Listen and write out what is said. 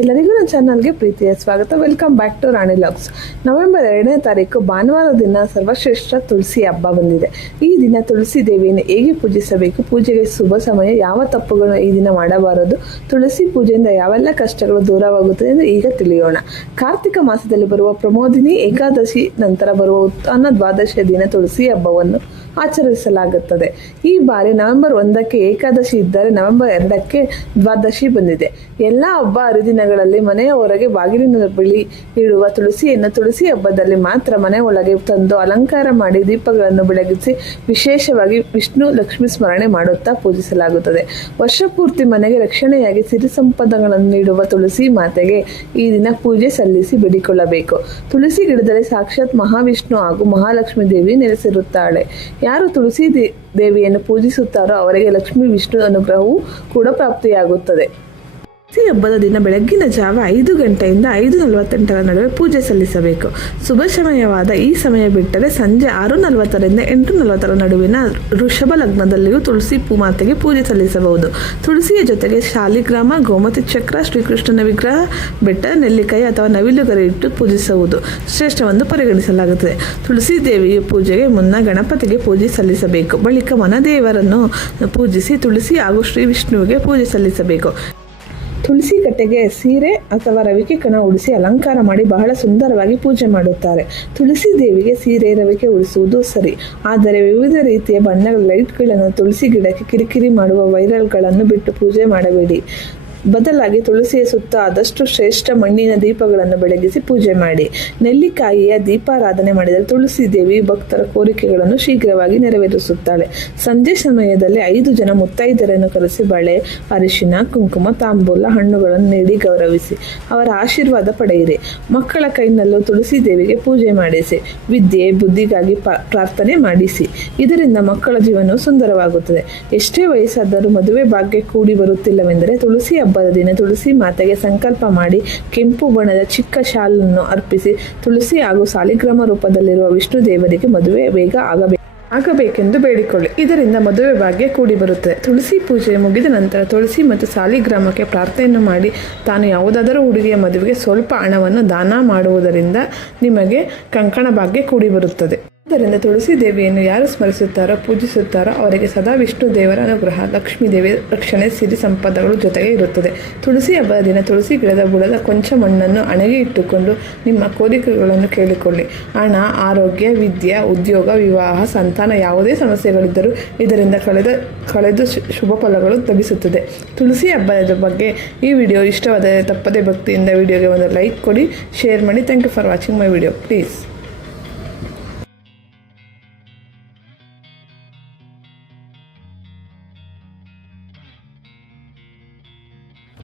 ಎಲ್ಲರಿಗೂ ನನ್ನ ಚಾನಲ್ಗೆ ಪ್ರೀತಿಯ ಸ್ವಾಗತ. Welcome back to Rani logs. November 2ನೇ ತಾರೀಕು ಭಾನುವಾರ ದಿನ ಸರ್ವಶ್ರೇಷ್ಠ ತುಳಸಿ ಹಬ್ಬ ಬಂದಿದೆ. ಈ ದಿನ ತುಳಸಿ ದೇವಿಯನ್ನು ಹೇಗೆ ಪೂಜಿಸಬೇಕು, ಪೂಜೆಗೆ ಶುಭ ಸಮಯ, ಯಾವ ತಪ್ಪುಗಳನ್ನು ಈ ದಿನ ಮಾಡಬಾರದು, ತುಳಸಿ ಪೂಜೆಯಿಂದ ಯಾವೆಲ್ಲ ಕಷ್ಟಗಳು ದೂರವಾಗುತ್ತದೆ ಎಂದು ಈಗ ತಿಳಿಯೋಣ. ಕಾರ್ತಿಕ ಮಾಸದಲ್ಲಿ ಬರುವ ಪ್ರಮೋದಿನಿ ಏಕಾದಶಿ ನಂತರ ಬರುವ ಉತ್ಥಾನ ದ್ವಾದಶಿಯ ದಿನ ತುಳಸಿ ಹಬ್ಬವನ್ನು ಆಚರಿಸಲಾಗುತ್ತದೆ. ಈ ಬಾರಿ ನವೆಂಬರ್ 1ಕ್ಕೆ ಏಕಾದಶಿ ಇದ್ದರೆ ನವೆಂಬರ್ 2ಕ್ಕೆ ದ್ವಾದಶಿ ಬಂದಿದೆ. ಎಲ್ಲ ಹಬ್ಬ ಹರಿದಿನಗಳಲ್ಲಿ ಮನೆಯ ಹೊರಗೆ ಬಾಗಿಲಿನ ಬಳಿ ಇಡುವ ತುಳಸಿಯನ್ನು ತುಳಸಿ ಹಬ್ಬದಲ್ಲಿ ಮಾತ್ರ ಮನೆ ಒಳಗೆ ತಂದು ಅಲಂಕಾರ ಮಾಡಿ ದೀಪಗಳನ್ನು ಬೆಳಗಿಸಿ ವಿಶೇಷವಾಗಿ ವಿಷ್ಣು ಲಕ್ಷ್ಮಿ ಸ್ಮರಣೆ ಮಾಡುತ್ತಾ ಪೂಜಿಸಲಾಗುತ್ತದೆ. ವರ್ಷಪೂರ್ತಿ ಮನೆಗೆ ರಕ್ಷಣೆಯಾಗಿ ಸಿರಿ ಸಂಪದಗಳನ್ನು ನೀಡುವ ತುಳಸಿ ಮಾತೆಗೆ ಈ ದಿನ ಪೂಜೆ ಸಲ್ಲಿಸಿ ಬೇಡಿಕೊಳ್ಳಬೇಕು. ತುಳಸಿ ಗಿಡದಲ್ಲಿ ಸಾಕ್ಷಾತ್ ಮಹಾವಿಷ್ಣು ಹಾಗೂ ಮಹಾಲಕ್ಷ್ಮಿ ದೇವಿ ನೆಲೆಸಿರುತ್ತಾಳೆ. ಯಾರು ತುಳಸಿ ದೇವಿಯನ್ನು ಪೂಜಿಸುತ್ತಾರೋ ಅವರಿಗೆ ಲಕ್ಷ್ಮೀ ವಿಷ್ಣು ಅನುಗ್ರಹವೂ ಕೂಡ ಪ್ರಾಪ್ತಿಯಾಗುತ್ತದೆ. ತುಳಸಿ ಹಬ್ಬದ ದಿನ ಬೆಳಗ್ಗಿನ ಜಾವ 5 ಗಂಟೆಯಿಂದ 5:48 ನಡುವೆ ಪೂಜೆ ಸಲ್ಲಿಸಬೇಕು. ಶುಭ ಸಮಯವಾದ ಈ ಸಮಯ ಬಿಟ್ಟರೆ ಸಂಜೆ 6:40ರಿಂದ 8:40 ನಡುವಿನ ವೃಷಭ ಲಗ್ನದಲ್ಲಿಯೂ ತುಳಸಿ ಮಾತೆಗೆ ಪೂಜೆ ಸಲ್ಲಿಸಬಹುದು. ತುಳಸಿಯ ಜೊತೆಗೆ ಶಾಲಿಗ್ರಾಮ, ಗೋಮತಿ ಚಕ್ರ, ಶ್ರೀಕೃಷ್ಣನ ವಿಗ್ರಹ, ಬೆಟ್ಟ, ನೆಲ್ಲಿಕಾಯಿ ಅಥವಾ ನವಿಲುಗರಿ ಇಟ್ಟು ಪೂಜಿಸುವುದು ಶ್ರೇಷ್ಠವೆಂದು ಪರಿಗಣಿಸಲಾಗುತ್ತದೆ. ತುಳಸಿ ದೇವಿಯ ಪೂಜೆಗೆ ಮುನ್ನ ಗಣಪತಿಗೆ ಪೂಜೆ ಸಲ್ಲಿಸಬೇಕು. ಬಳಿಕ ಮನದೇವರನ್ನು ಪೂಜಿಸಿ ತುಳಸಿ ಹಾಗೂ ಶ್ರೀ ವಿಷ್ಣುವಿಗೆ ಪೂಜೆ ಸಲ್ಲಿಸಬೇಕು. ತುಳಸಿ ಕಟ್ಟೆಗೆ ಸೀರೆ ಅಥವಾ ರವಿಕೆ ಕಣ ಉಡಿಸಿ ಅಲಂಕಾರ ಮಾಡಿ ಬಹಳ ಸುಂದರವಾಗಿ ಪೂಜೆ ಮಾಡುತ್ತಾರೆ. ತುಳಸಿ ದೇವಿಗೆ ಸೀರೆ, ರವಿಕೆ ಉಡಿಸುವುದು ಸರಿ, ಆದರೆ ವಿವಿಧ ರೀತಿಯ ಬಣ್ಣಗಳ ಲೈಟ್ಗಳನ್ನು ತುಳಸಿ ಗಿಡಕ್ಕೆ ಕಿರಿಕಿರಿ ಮಾಡುವ ವೈರಲ್ಗಳನ್ನು ಬಿಟ್ಟು ಪೂಜೆ ಮಾಡಬೇಡಿ. ಬದಲಾಗಿ ತುಳಸಿಯ ಸುತ್ತ ಆದಷ್ಟು ಶ್ರೇಷ್ಠ ಮಣ್ಣಿನ ದೀಪಗಳನ್ನು ಬೆಳಗಿಸಿ ಪೂಜೆ ಮಾಡಿ. ನೆಲ್ಲಿಕಾಯಿಯ ದೀಪಾರಾಧನೆ ಮಾಡಿದರೆ ತುಳಸಿ ದೇವಿ ಭಕ್ತರ ಕೋರಿಕೆಗಳನ್ನು ಶೀಘ್ರವಾಗಿ ನೆರವೇರಿಸುತ್ತಾಳೆ. ಸಂಜೆ ಸಮಯದಲ್ಲಿ 5 ಜನ ಮುತ್ತೈದರನ್ನು ಕರೆಸಿ ಬಳೆ, ಅರಿಶಿನ, ಕುಂಕುಮ, ತಾಂಬೂಲ, ಹಣ್ಣುಗಳನ್ನು ನೀಡಿ ಗೌರವಿಸಿ ಅವರ ಆಶೀರ್ವಾದ ಪಡೆಯಿರಿ. ಮಕ್ಕಳ ಕೈನಲ್ಲೂ ತುಳಸಿ ದೇವಿಗೆ ಪೂಜೆ ಮಾಡಿಸಿ ವಿದ್ಯೆ, ಬುದ್ಧಿಗಾಗಿ ಪ್ರಾರ್ಥನೆ ಮಾಡಿಸಿ. ಇದರಿಂದ ಮಕ್ಕಳ ಜೀವನವು ಸುಂದರವಾಗುತ್ತದೆ. ಎಷ್ಟೇ ವಯಸ್ಸಾದರೂ ಮದುವೆ ಭಾಗ್ಯ ಕೂಡಿ ಬರುತ್ತಿಲ್ಲವೆಂದರೆ ತುಳಸಿ ಹಬ್ಬದ ದಿನ ತುಳಸಿ ಮಾತೆಗೆ ಸಂಕಲ್ಪ ಮಾಡಿ ಕೆಂಪು ಬಣ್ಣದ ಚಿಕ್ಕ ಶಾಲನ್ನು ಅರ್ಪಿಸಿ ತುಳಸಿ ಹಾಗೂ ಸಾಲಿಗ್ರಾಮ ರೂಪದಲ್ಲಿರುವ ವಿಷ್ಣು ದೇವರಿಗೆ ಮದುವೆ ಬೇಗ ಆಗಬೇಕೆಂದು ಬೇಡಿಕೊಳ್ಳಿ. ಇದರಿಂದ ಮದುವೆ ಭಾಗ್ಯ ಕೂಡಿ ಬರುತ್ತದೆ. ತುಳಸಿ ಪೂಜೆ ಮುಗಿದ ನಂತರ ತುಳಸಿ ಮತ್ತು ಸಾಲಿಗ್ರಾಮಕ್ಕೆ ಪ್ರಾರ್ಥನೆಯನ್ನು ಮಾಡಿ ತಾನು ಯಾವುದಾದರೂ ಹುಡುಗಿಯ ಮದುವೆಗೆ ಸ್ವಲ್ಪ ಹಣವನ್ನು ದಾನ ಮಾಡುವುದರಿಂದ ನಿಮಗೆ ಕಂಕಣ ಭಾಗ್ಯ ಕೂಡಿ ಬರುತ್ತದೆ. ಆದ್ದರಿಂದ ತುಳಸಿ ದೇವಿಯನ್ನು ಯಾರು ಸ್ಮರಿಸುತ್ತಾರೋ, ಪೂಜಿಸುತ್ತಾರೋ ಅವರಿಗೆ ಸದಾ ವಿಷ್ಣು ದೇವರ ಅನುಗ್ರಹ, ಲಕ್ಷ್ಮೀ ದೇವಿ ರಕ್ಷಣೆ, ಸಿರಿ ಸಂಪದಗಳು ಜೊತೆಗೆ ಇರುತ್ತದೆ. ತುಳಸಿ ಹಬ್ಬದ ದಿನ ತುಳಸಿ ಗಿಡದ ಬುಡದ ಕೊಂಚ ಮಣ್ಣನ್ನು ಹಣೆಗೆ ಇಟ್ಟುಕೊಂಡು ನಿಮ್ಮ ಕೋರಿಕೆಗಳನ್ನು ಕೇಳಿಕೊಳ್ಳಿ. ಹಣ, ಆರೋಗ್ಯ, ವಿದ್ಯೆ, ಉದ್ಯೋಗ, ವಿವಾಹ, ಸಂತಾನ ಯಾವುದೇ ಸಮಸ್ಯೆಗಳಿದ್ದರೂ ಇದರಿಂದ ಕಳೆದು ಶುಭ ಫಲಗಳು ಲಭಿಸುತ್ತದೆ. ತುಳಸಿ ಹಬ್ಬದ ಬಗ್ಗೆ ಈ ವಿಡಿಯೋ ಇಷ್ಟವಾದರೆ ತಪ್ಪದೇ ಭಕ್ತಿಯಿಂದ ವಿಡಿಯೋಗೆ ಒಂದು ಲೈಕ್ ಕೊಡಿ, ಶೇರ್ ಮಾಡಿ. Thank you for watching my video. Please